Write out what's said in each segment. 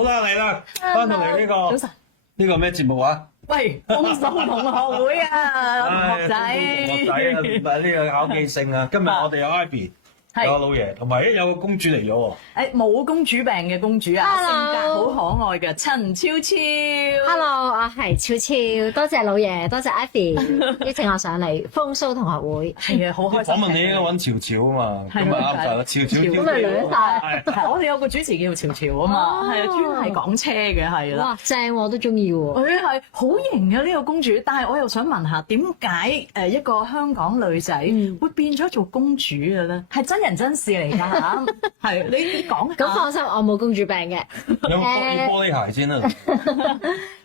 好啦，嚟啦，翻到嚟呢個咩節目啊？喂，豐收同學會啊，同學仔，同學仔啊，唔係呢個考記性啊。今日我哋有 Ivy，有個老爺，同埋有個公主嚟咗喎。冇公主病嘅公主啊，性格好可愛嘅陳超超。Hello， 我係超超，多謝老爺，多謝 Ivy 邀請我上嚟豐蘇同學會。係啊，好開心。訪問你應該揾潮潮啊嘛，咁啊啱晒啦，潮潮咁咪兩晒。係我哋有個主持叫潮潮啊嘛，係啊，專係講車嘅係啦。哇，正我都中意喎。佢係好型嘅呢個公主，但係我又想問下，點解一個香港女仔會變咗做公主嘅咧？係真人真事嚟㗎嚇，係你講下。咁放心，我冇公主病嘅。有冇玻璃鞋先啊？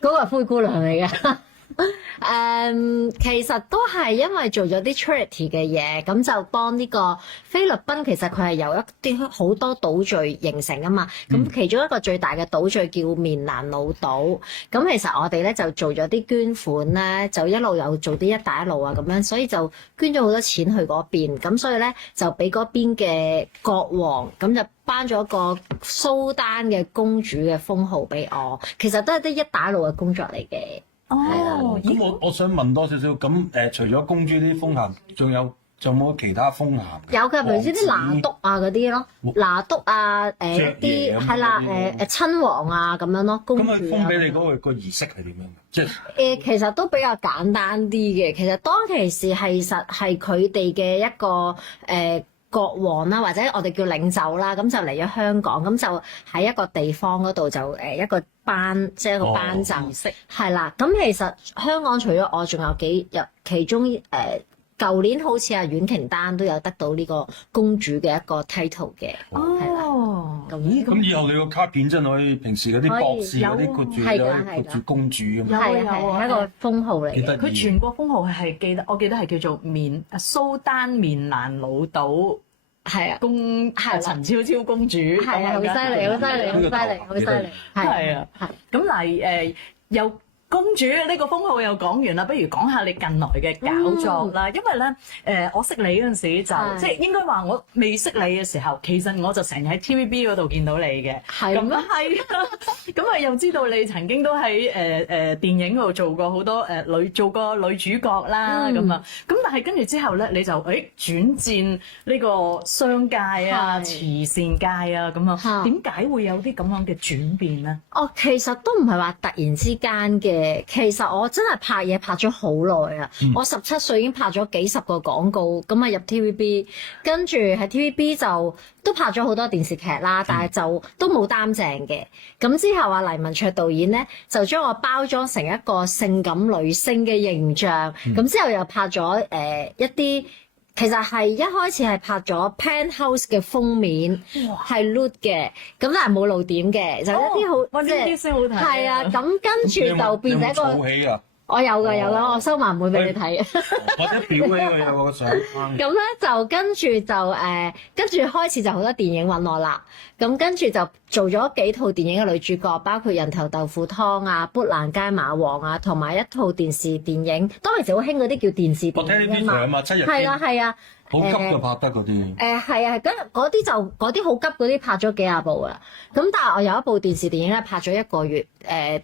嗰個係灰姑娘嚟嘅。其實都係因為做咗啲 charity 嘅嘢，咁就幫呢個菲律賓，其實佢係由一啲好多島嶼形成啊嘛。咁其中一個最大嘅島嶼叫棉蘭老島。咁其實我哋咧就做咗啲捐款咧，就一路有做啲一帶一路啊咁樣，所以就捐咗好多錢去嗰邊。咁所以咧就俾嗰邊嘅國王咁就頒咗個蘇丹嘅公主嘅封號俾我。其實都係啲一帶一路嘅工作嚟嘅。哦，咁我想問多少少，咁除咗公主啲封銜，仲有冇其他封銜？有㗎，譬如啲拿督啊嗰啲咯，拿督啊啲係啦親王啊咁樣咯，公主啊。咁佢封俾你嗰個儀式係點樣？即係其實都比較簡單啲嘅。其實當其時其實係佢哋嘅一個國王啦，或者我哋叫領袖啦，咁就嚟咗香港，咁就喺一個地方嗰度就一個頒，即係一個頒贈式，係啦。咁其實香港除咗我，仲有其中舊年好似阿阮瓊丹都有得到呢個公主嘅一個 title 嘅，係啦。咁以後你個卡片真係可以平時嗰啲博士嗰啲括住公主咁。係一個封號嚟嘅。佢全國封號係我記得係叫做蘇丹棉蘭老島。係啊，陳超超公主，係啊，好犀利，好犀利，好犀利，好犀利，係啊，咁嗱有公主呢個封號又講完啦，不如講下你近來嘅搞作啦。因為咧我識你嗰陣時就即係應該話我未識你嘅時候，其實我就成日喺 TVB 嗰度見到你嘅。係咁係啊，咁啊又知道你曾經都喺電影嗰度做過好多做過女主角啦咁啊。咁但係跟住之後咧，你就轉戰呢個商界啊、慈善界啊咁啊。點解會有啲咁樣嘅轉變咧？哦，其實都唔係話突然之間嘅。其實我真係拍嘢拍咗好耐啊！我17歲已經拍咗幾十個廣告，咁啊入 TVB， 跟住喺 TVB 就都拍咗好多電視劇啦，但係就都冇擔正嘅。咁之後黎文卓導演咧就將我包裝成一個性感女星嘅形象，咁之後又拍咗一啲。其實係一開始係拍咗 Penthouse 嘅封面，係 nude 嘅，咁但係冇露點嘅，就一啲好即係先好睇。係啊，咁跟住就變成一個。我有㗎，我收埋會俾你睇。或者裱起佢有個相。咁咧就跟住跟住開始就好多電影揾我啦。咁跟住就做咗幾套電影嘅女主角，包括人頭豆腐湯啊、砵蘭街馬王啊，同埋一套電視電影。當其時好興嗰啲叫電視電影啊嘛。我睇呢啲相嘛，7日。係啊。好急就拍得嗰啲。係啊，嗰啲好急嗰啲拍咗幾廿部啊。咁但係我有一部電視電影咧拍咗1個月，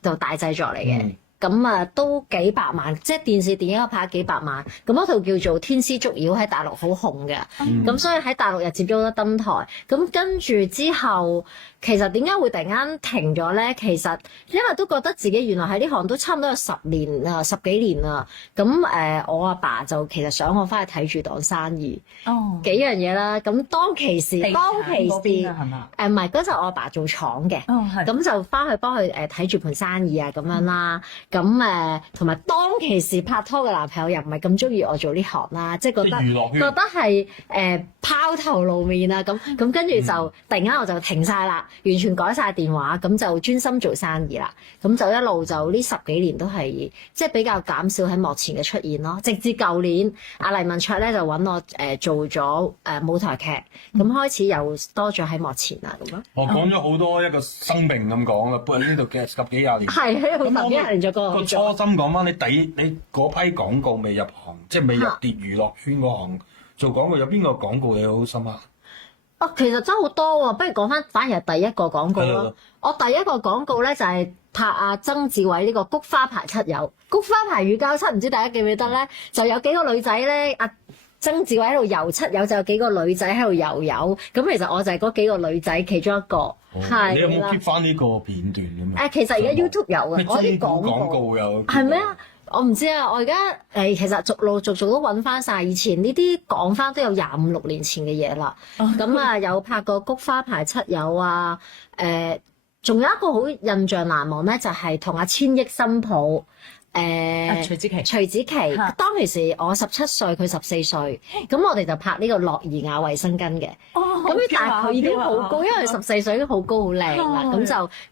就大製作嚟嘅。咁啊，都幾百萬，即係電視電影我拍咗幾百萬。咁嗰套叫做《天師捉妖》喺大陸好紅嘅，咁所以喺大陸又接咗好多登台。咁跟住之後，其實點解會突然間停咗咧？其實因為都覺得自己原來喺呢行都差唔多有10幾年啦。咁我阿爸就其實想我翻去睇住檔生意，幾樣嘢啦。咁當其時係嘛？唔係嗰陣我阿爸做廠嘅，咁就翻去幫佢睇住盤生意啊咁樣啦。咁同埋當其時拍拖嘅男朋友又唔係咁中意我做呢行啦，即係覺得係拋頭露面啊咁跟住就突然間我就停晒啦，完全改晒電話，咁就專心做生意啦。咁就一路就呢10幾年都係即係比較減少喺幕前嘅出現咯。直至舊年阿黎文卓咧就揾我做咗舞台劇，咁開始又多咗喺幕前啦咁咯。我講咗好多一個生命咁講啦，不過呢度嘅10幾20年。係喺度10幾20年咗。個初心講翻，你嗰批廣告未入行，即係未入啲娛樂圈嗰行做廣告，有邊個廣告你好深刻？哦，其實真係好多喎，不如講翻反而係第一個廣告咯。我第一個廣告咧就係拍阿曾志偉呢個菊花牌七友，菊花牌乳膠漆，唔知大家記唔記得咧？就有幾個女仔咧，阿曾志偉喺度游七友，就有幾個女仔喺度游泳。咁其實我就係嗰幾個女仔其中一個。係。你有冇 keep 翻呢個片段㗎嘛？其實而家 YouTube 有嘅，我啲廣告有。係咩啊？我唔知啊，我而家其實陸陸續續都揾翻晒以前呢啲講翻都有25、26年前嘅嘢啦。咁啊，有拍過菊花牌七友啊，仲有一個好印象難忘咧，就係同阿千億新抱徐子淇。徐子淇當其時我17歲，佢14歲，咁我哋就拍呢個樂兒雅衛生巾嘅。咁但係佢已經好高，因為佢14歲已經好高好靚啦。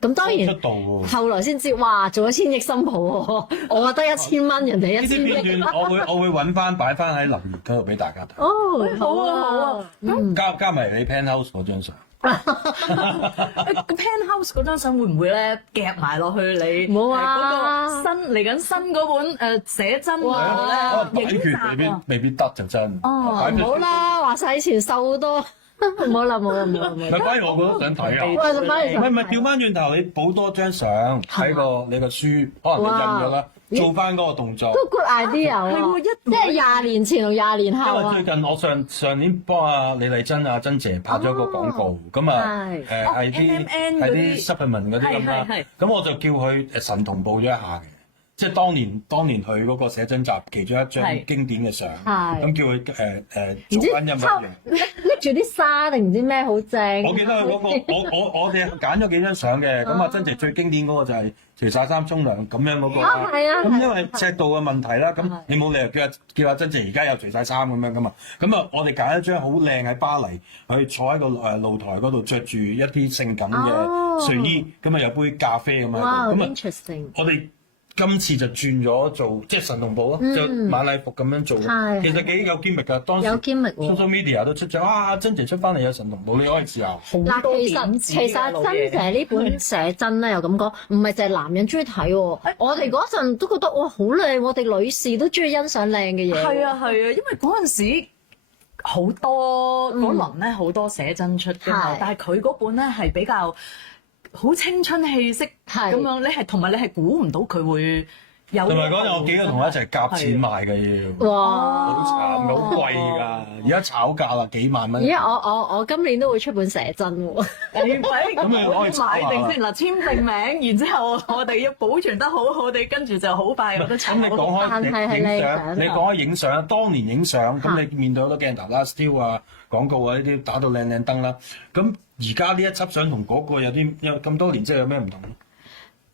咁當然後來先知，哇！做咗千億新抱喎，我覺得1000蚊，人哋1000億。呢啲片段我會揾翻擺翻喺林月嗰度俾大家睇。哦，好啊好啊，加埋你 Penthouse 嗰張相。個 Penthouse 嗰張相會唔會咧夾埋落去你冇啊嗰個嚟緊新嗰本寫真嗰度咧？版權未必得就真。哦，唔好啦，話晒以前瘦好多，唔好啦。咪反而我覺得想睇啊！唔係調翻轉頭，你補多張相喺你個書，可能你印咗啦，做翻嗰個動作。都 good idea 啊！即係20年前同20年後啊！因為最近我上年幫阿李麗珍阿珍姐拍咗個廣告，咁啊係啲 supplement 嗰啲咁啦，咁我就叫佢神同步咗一下嘅。即係當年佢嗰個寫真集其中一張經典嘅相，咁叫佢做翻一模一樣，拎住啲沙定唔知咩好正。我記得佢嗰個我哋揀咗幾張相嘅，咁啊真係最經典嗰個就係除晒衫沖涼咁樣嗰個。係啊。咁因為尺度嘅問題啦，咁你冇理由叫阿珍姐而家又除晒衫咁樣噶嘛。咁啊，我哋揀一張好靚喺巴黎，去坐喺個露台嗰度着住一啲性感嘅睡衣，咁啊有杯咖啡咁樣。哇，interesting！我哋今次就轉咗做即係神同步咯，就晚禮服咁樣做。其實幾有堅力㗎。當時 social media 都出咗，哇！珍姐出翻嚟有神同步，你可以試下。嗱，其實珍姐呢本寫真咧又咁講，唔係淨係男人中意睇喎。我哋嗰陣都覺得哇好靚，我哋女士都中意欣賞靚嘅嘢。係啊，因為嗰陣時好多嗰輪咧好多寫真出㗎嘛，但係佢嗰本咧係比較好青春氣息咁樣，你係估唔到佢會有。同埋嗰陣我記得同佢一齊夾錢買嘅嘢，哇！好慘，好貴㗎，而家炒價啦幾萬蚊。而家我今年都會出本寫真喎。咁你攞去買定先嗱，簽定名，然之後我哋要保存得好好哋，跟住就好快有得炒。咁你講開影相，你講開影相，當年影相，咁你面對好多鏡頭啦、still 啊、廣告啊呢啲打到靚靚燈啦，咁。而家呢一輯相同嗰個有咁多年，即係有咩唔同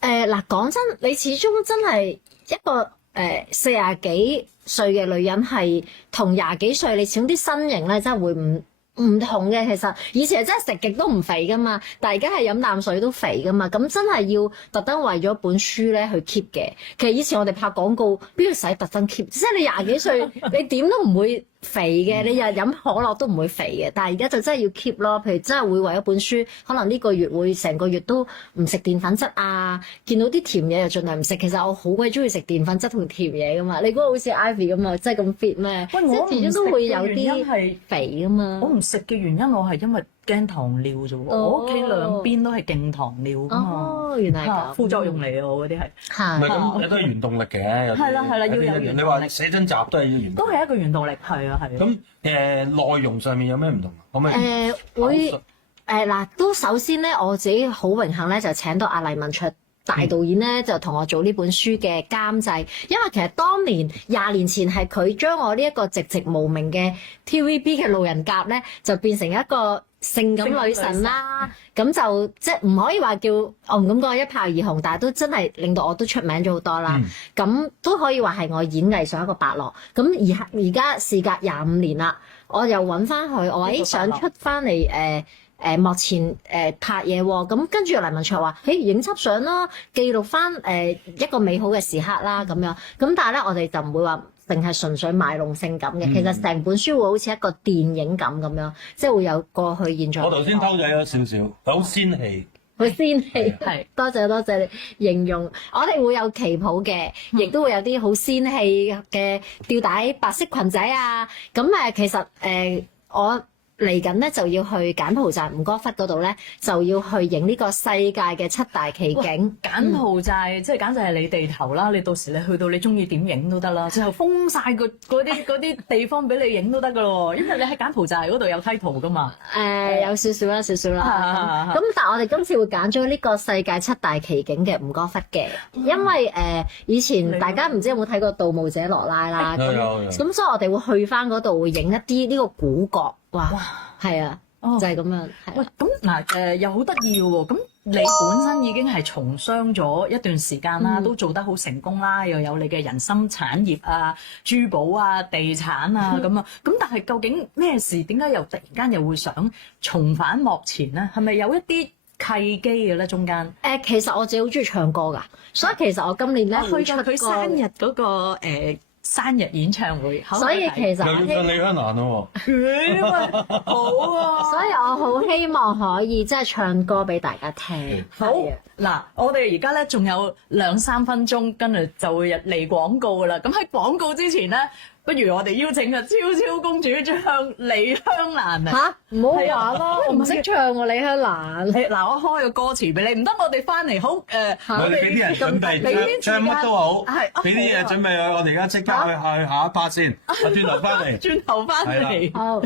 咧？嗱，講真，你始終真係一個40幾歲嘅女人，係同20幾歲，你始終啲身形咧真係會唔同嘅。其實以前真係食極都唔肥噶嘛，但係而家係飲啖水都肥噶嘛。咁真係要特登為咗本書咧去 keep 嘅。其實以前我哋拍廣告邊度使特登 keep？即係你20幾歲，你點都唔會肥嘅，你日飲可樂都唔會肥嘅，但係而家就真係要 keep 咯。譬如真係會為一本書，可能呢個月會成個月都唔食澱粉質啊，見到啲甜嘢又盡量唔食。其實我好鬼中意食澱粉質同甜嘢噶嘛。你估好似 Ivy 咁啊，真係咁 fit 咩？即係始終都會有啲係肥噶嘛。我唔食嘅原因，我係因為驚糖尿啫喎。我屋企兩邊都係勁糖尿噶嘛。哦，原來係咁。副作用嚟嘅我嗰啲係。係。唔係咁，都係原動力嘅。係啦，要有原動力。你話寫真集都係要原動力。都係一個原動力，係啊。咁內容上面有咩唔同啊？可唔可以？會嗱，都首先咧，我自己好榮幸咧，就請到阿黎文卓大導演咧，就同我做呢本書嘅監製。因為其實當年20年前係佢將我呢一個籍籍無名嘅 TVB 嘅路人甲咧，就變成一個性感女神啦。咁就即係唔可以話叫我唔敢講一炮而紅，但係都真係令到我都出名咗好多啦。咁都可以話係我演藝上一個伯樂。咁而家事隔25年啦，我又揾翻佢，我話想出翻嚟幕前拍嘢喎。咁跟住黎文卓話：嘿，影輯相啦，記錄翻一個美好嘅時刻啦咁樣。咁但係咧，我哋就唔會話淨係純粹賣弄性感嘅。其實成本書會好似一個電影咁咁樣，即係會有過去、現在。我頭先偷仔咗少少，好仙氣。好仙氣，係多謝你形容。我哋會有旗袍嘅，亦都會有啲好仙氣嘅吊帶白色裙仔啊。咁其實我嚟緊咧就要去柬埔寨吳哥窟嗰度咧，就要去影呢個世界嘅7大奇景。柬埔寨即係簡直係你地頭啦！你到時你去到你中意點影都得啦，最後封晒嗰啲地方俾你影都得噶咯，因為你喺柬埔寨嗰度有梯圖噶嘛。有少少啦。咁但係我哋今次會揀咗呢個世界7大奇景嘅吳哥窟嘅，因為以前大家唔知有冇睇過《盜墓者羅拉》啦，咁所以我哋會去翻嗰度會影一啲呢個古國。哇，係啊，就係咁樣。喂，咁嗱又好得意喎。咁你本身已經係從商咗一段時間啦，都做得好成功啦，又有你嘅人參產業啊、珠寶啊、地產啊咁啊。咁但係究竟咩事？點解又突然間又會想重返幕前咧？係咪有一啲契機嘅咧？中間其實我自己好中意唱歌㗎，所以其實我今年咧去咗佢生日嗰個生日演唱會，所以其實又要唱李香蘭咯喎，好啊！所以我好希望可以即係唱歌俾大家聽。好嗱，我哋而家咧仲有2-3分鐘，跟住就會嚟廣告噶啦。咁喺廣告之前咧，不如我哋邀請超超公主唱李香蘭啊！嚇，唔好話咯，我唔識唱喎李香蘭。嗱，我開個歌詞俾你，唔得我哋翻嚟好我哋俾啲人準備唱乜都好，俾啲嘢準備佢，我哋而家即刻去下一 part 先，轉頭翻嚟。轉頭翻嚟。好。